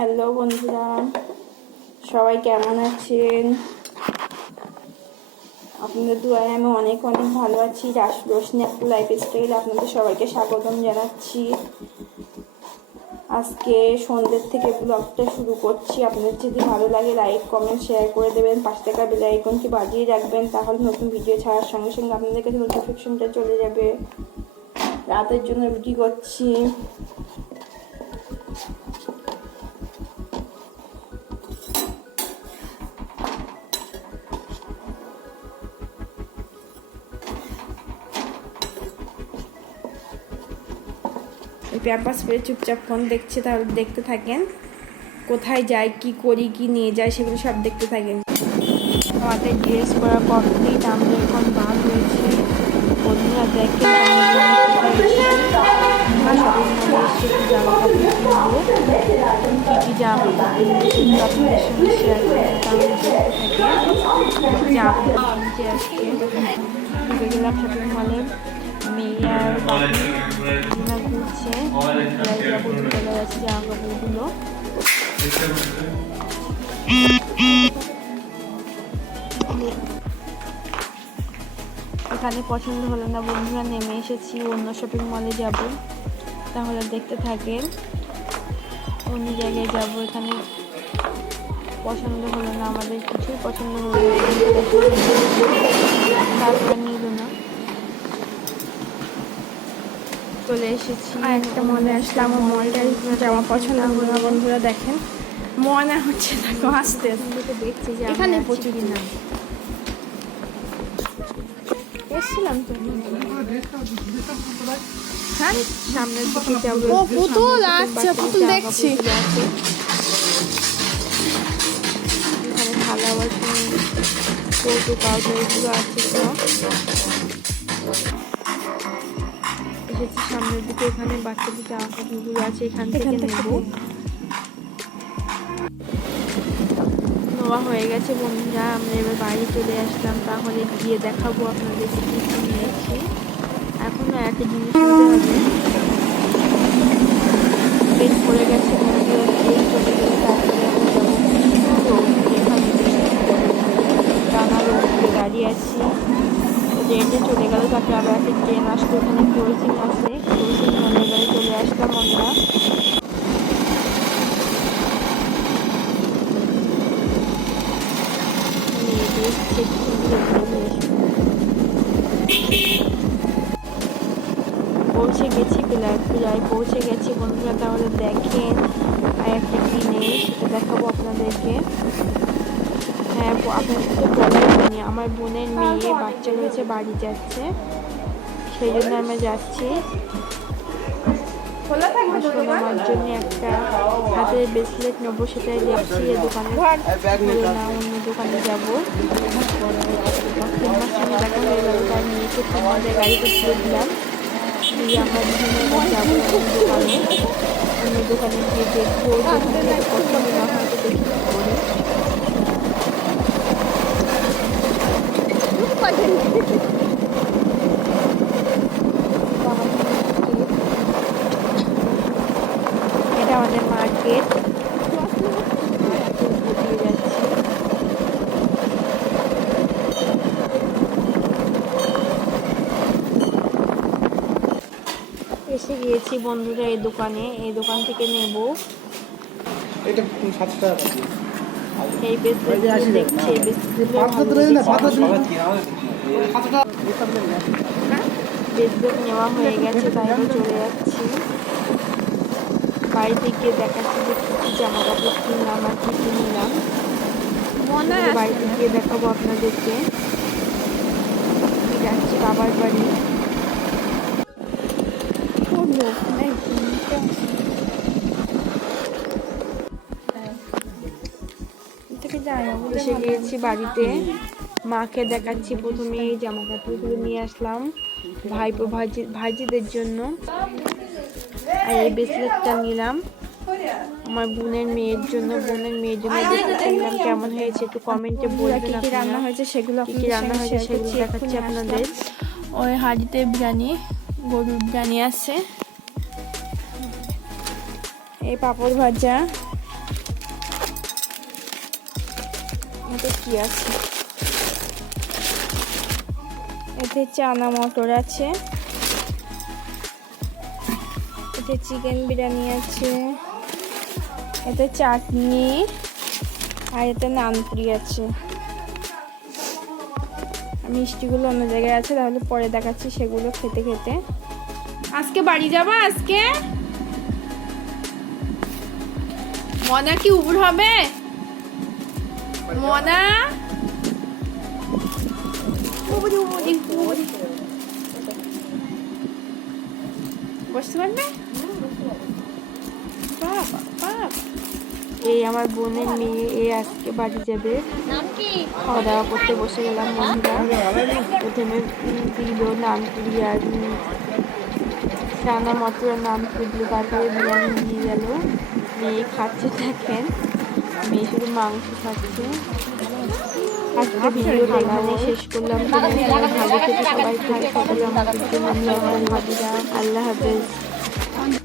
Hello বন্ধুরা, সবাই কেমন আছেন? আপনাদের দুয়ারে আমি অনেক অনেক ভালো আছি। রাস রোশনি লাইফ স্টাইল আপনাদের সবাইকে স্বাগতম জানাচ্ছি। আজকে সন্ধ্যের থেকে ব্লগটা শুরু করছি। আপনাদের যদি ভালো লাগে লাইক কমেন্ট শেয়ার করে দেবেন। পাঁচ টাকা বেল আইকনটি বাজিয়ে রাখবেন, তাহলে নতুন ভিডিও ছাড়ার সঙ্গে সঙ্গে আপনাদের কাছে নোটিফিকেশনটা চলে যাবে। রাতের জন্য রুটি করছি। ওই পেপার স্প্রে চুপচাপ ফোন দেখছে তাহলে দেখতে থাকেন। কোথায় যায়, কি করি, কি নিয়ে যায়, সেগুলো সব দেখতে থাকেন। আমাদের ড্রেস করা কমপ্লিট, আমরা এখন বার হয়েছি বন্ধুরা মলে মেয়ে আর এখানে পছন্দ হলো না, বন্ধুরা, নেমে এসেছি, অন্য শপিং মলে যাব। তাহলে দেখতে থাকেন, অন্য জায়গায় যাব। এখানে পছন্দ হলো না আমাদের কিছুই পছন্দ হলো না। তারপরে নিল না। চলে এসেছি। আর একটা মলে আসলাম আমার মলটার জামা পছন্দ হলো না বন্ধুরা দেখেন। মনে হচ্ছে দেখো আসতে দেখছি যে এখানে প্রচুর না এসেছিলাম তো। হ্যাঁ? সামনের দিকে যাব। ও, পুতুল, আচ্ছা, পুতুল দেখছি। এখানে কৌটো এগুলো আছে সব। দিকে এখানে বাচ্চাদের জামা কাপড়গুলো আছে এখান থেকে নেব। নেওয়া হয়ে গেছে বন্ধুরা আমরা এবার বাড়ি চলে আসলাম তাহলে গিয়ে দেখাবো আপনাদের কি কি নিয়েছি। এখনও একটা জিনিস হবে। পেট পড়ে গেছে বন্ধুরা ট্রেন চলে গেলে তারপরে দাঁড়িয়ে আছি। ট্রেনটা চলে গেল তারপরে আবার একটা ট্রেন আসলো ওখানে ক্লোজিং এবারে মেয়েদের পৌঁছে গেছি প্রায় প্রায় পৌঁছে গেছি বন্ধুরা তাহলে দেখেন আর একটা কিনে সেটা দেখাবো আপনাদেরকে হ্যাঁ আপনাদের তো বলাই আমার বোনের মেয়ে বাচ্চা রয়েছে বাড়ি যাচ্ছে সেই জন্য আমরা যাচ্ছি আসলে আমার জন্য একটা হাতের ব্রেসলেট নেব সেটাই দেখছি এই দোকানে না অন্য দোকানে যাব। আমার সঙ্গে দেখা হয়ে গেল তার মেয়েকে আমাদের গাড়িতে তুলে দিলাম। দিয়ে আমরা দুজনে যাব দোকানে। অন্য দোকানে গিয়ে দেখব যেখান পছন্দ না হয় তো দেখি করি এটা যাচ্ছি এসে গিয়েছি বন্ধুরা এই দোকানে এই দোকান থেকে নেব। এটা টাকা এই দেখছি এই টাকা। বেসলেট নেওয়া হয়ে গেছে আমি চলে যাচ্ছি। বাড়িতে গিয়ে দেখাচ্ছি যে কী কী জামা কাপড় কিনলাম আর কী কী নিলাম। বাড়িতে গিয়ে দেখাবো আপনাদেরকে। যাচ্ছি বাবার বাড়ি। এসে গিয়েছি বাড়িতে। মাকে দেখাচ্ছি প্রথমে এই জামা কাপড়গুলো নিয়ে আসলাম। ভাইপো ভাইজি ভাইজিদের জন্য। আর এই ব্রেসলেটটা নিলাম। আমার বোনের মেয়ের জন্য বোনের মেয়ের জন্য দেখলাম কেমন হয়েছে একটু কমেন্টে বলবেন কি রান্না হয়েছে সেগুলো কি রান্না হয়েছে সেগুলো দেখাচ্ছি আপনাদের। ওই হাঁড়িতে বিরিয়ানি গরুর বিরিয়ানি আছে। এই পাপড় ভাজা। এটা কি আছে? এতে চানা মটর আছে। এতে চিকেন বিরিয়ানি আছে। এতে চাটনি আর এতে নানপুরি আছে। মিষ্টিগুলো অন্য জায়গায় আছে, তাহলে পরে দেখাচ্ছি সেগুলো খেতে খেতে। আজকে বাড়ি যাবা আজকে? মনা কি উবুর হবে? মনা? উবুরি, উবুরি, উবুরি। বসতে পারবে বাবা, বাবা। এই আমার বোনের মেয়ে এ আজকে বাড়ি যাবে খাওয়া দাওয়া করতে বসে গেলাম বন্ধুরা প্রথমে দিল নানপুরি আর উম চানা মটর নাম দিল তারপরে বিরিয়ানি দিয়ে গেল মেয়ে খাচ্ছে দেখেন মেয়ে শুধু মাংস খাচ্ছে আজকে ভিডিওটা এখানে শেষ করলাম। ভালো থেকে সবাই সকলে আমাদের জন্য আল্লাহ হাফেজ।